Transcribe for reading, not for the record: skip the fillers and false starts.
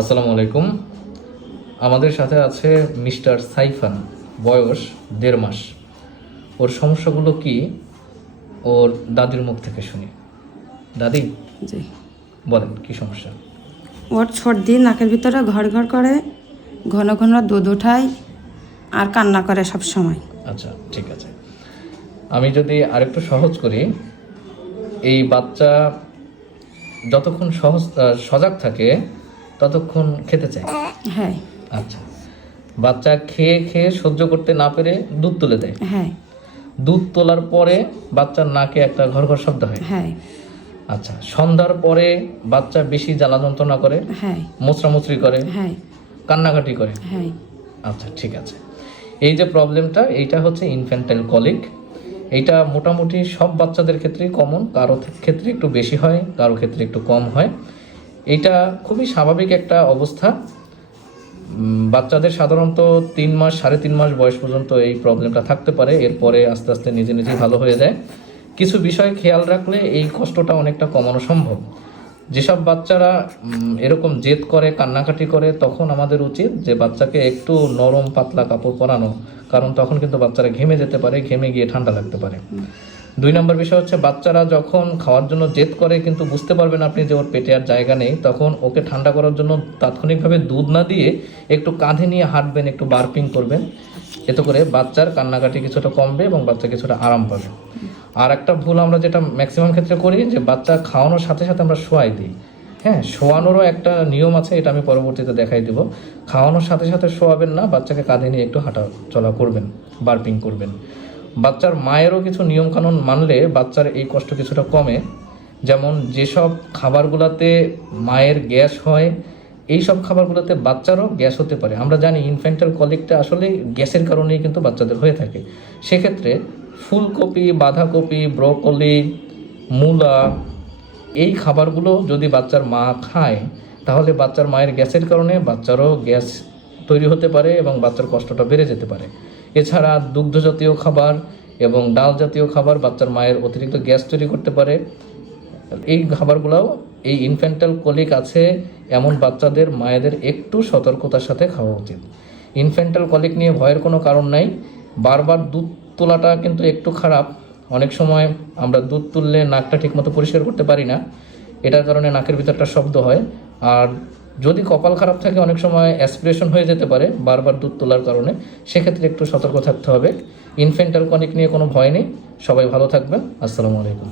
আসসালামু আলাইকুম। আমাদের সাথে আছে মিস্টার সাইফান, বয়স 1.5 মাস। ওর সমস্যাগুলো কি ওর দাদির মুখ থেকে শুনি। দাদি, জি, বলেন কি সমস্যা? ওর সর্দি নাকের ভিতরে ঘর ঘর করে, ঘন ঘন দুধ উঠায় আর কান্না করে সব সময়। আচ্ছা, ঠিক আছে। আমি যদি আরেকটু সহজ করি, এই বাচ্চা যতক্ষণ সজাগ থাকে ততক্ষণ খেতে চায়। হ্যাঁ আচ্ছা, বাচ্চা খেয়ে খেয়ে সহ্য করতে না পেরে দুধ তুলে দেয়। হ্যাঁ দুধ তোলার পরে বাচ্চার নাকে একটা ঘর ঘর শব্দ হয়। হ্যাঁ আচ্ছা, সন্ধ্যার পরে বাচ্চা বেশি জ্বালা যন্ত্রণা করে, হ্যাঁ মোচড়ামুচড়ি করে, হ্যাঁ কান্নাকাটি করে। হ্যাঁ আচ্ছা, ঠিক আছে। এই যে প্রবলেমটা, এইটা হচ্ছে ইনফ্যান্টাইল কলিক। এইটা মোটামুটি সব বাচ্চাদের ক্ষেত্রেই কমন, কারো ক্ষেত্রে একটু বেশি হয়, কারো ক্ষেত্রে একটু কম হয়। এইটা খুবই স্বাভাবিক একটা অবস্থা। বাচ্চাদের সাধারণত 3 মাস 3.5 মাস বয়স পর্যন্ত এই প্রবলেমটা থাকতে পারে, এরপরে আস্তে আস্তে নিজে নিজেই ভালো হয়ে যায়। কিছু বিষয় খেয়াল রাখলে এই কষ্টটা অনেকটা কমানো সম্ভব। যেসব বাচ্চারা এরকম জেদ করে, কান্নাকাটি করে, তখন আমাদের উচিত যে বাচ্চাকে একটু নরম পাতলা কাপড় পরানো, কারণ তখন কিন্তু বাচ্চারা ঘেমে যেতে পারে, ঘেমে গিয়ে ঠান্ডা লাগতে পারে। 2 নম্বর বিষয় হচ্ছে, বাচ্চারা যখন খাওয়ার জন্য জেদ করে কিন্তু বুঝতে পারবেন আপনি যে ওর পেটে আর জায়গা নেই, তখন ওকে ঠান্ডা করার জন্য তাৎক্ষণিকভাবে দুধ না দিয়ে একটু কাঁধে নিয়ে হাঁটবেন, একটু বার্পিং করবেন। এতে করে বাচ্চার কান্নাকাটি কিছুটা কমবে এবং বাচ্চা কিছুটা আরাম পাবে। আর একটা ভুল আমরা যেটা ম্যাক্সিমাম ক্ষেত্রে করি, যে বাচ্চা খাওয়ানোর সাথে সাথে আমরা শোয়াই দিই। হ্যাঁ, শোয়ানোরও একটা নিয়ম আছে, এটা আমি পরবর্তীতে দেখাই দেবো। খাওয়ানোর সাথে সাথে শোয়াবেন না, বাচ্চাকে কাঁধে নিয়ে একটু হাঁটা চলা করবেন, বার্পিং করবেন। বাচ্চার মায়েরও কিছু নিয়মকানুন মানলে বাচ্চার এই কষ্ট কিছুটা কমে। যেমন যেসব খাবারগুলোতে মায়ের গ্যাস হয়, এই সব খাবারগুলোতে বাচ্চারও গ্যাস হতে পারে। আমরা জানি ইনফ্যান্টাইল কলিকটা আসলে গ্যাসের কারণেই কিন্তু বাচ্চাদের হয়ে থাকে। সেক্ষেত্রে ফুলকপি, বাঁধাকপি, ব্রোকলি, মূলা, এই খাবারগুলো যদি বাচ্চার মা খায়, তাহলে বাচ্চার মায়ের গ্যাসের কারণে বাচ্চারও গ্যাস তৈরি হতে পারে এবং বাচ্চার কষ্টটা বেড়ে যেতে পারে। এছাড়া দুগ্ধ জাতীয় খাবার এবং ডাল জাতীয় খাবার বাচ্চার মায়ের অতিরিক্ত গ্যাস তৈরি করতে পারে। এই খাবারগুলোও এই ইনফ্যান্টাইল কলিক আছে এমন বাচ্চাদের মায়েদের একটু সতর্কতার সাথে খাওয়া উচিত। ইনফ্যান্টাইল কলিক নিয়ে ভয়ের কোনো কারণ নাই। বারবার দুধ তোলাটা কিন্তু একটু খারাপ। অনেক সময় আমরা দুধ তুললে নাকটা ঠিকমতো পরিষ্কার করতে পারি না, এটার কারণে নাকের ভিতরটা শব্দ হয়। আর যদি কপাল খারাপ থাকে, অনেক সময় অ্যাসপিরেশন হয়ে যেতে পারে বারবার দুধ তোলার কারণে। সেক্ষেত্রে একটু সতর্ক থাকতে হবে। ইনফ্যান্টাইল কলিক নিয়ে কোনো ভয় নেই। সবাই ভালো থাকবেন। আসসালামু আলাইকুম।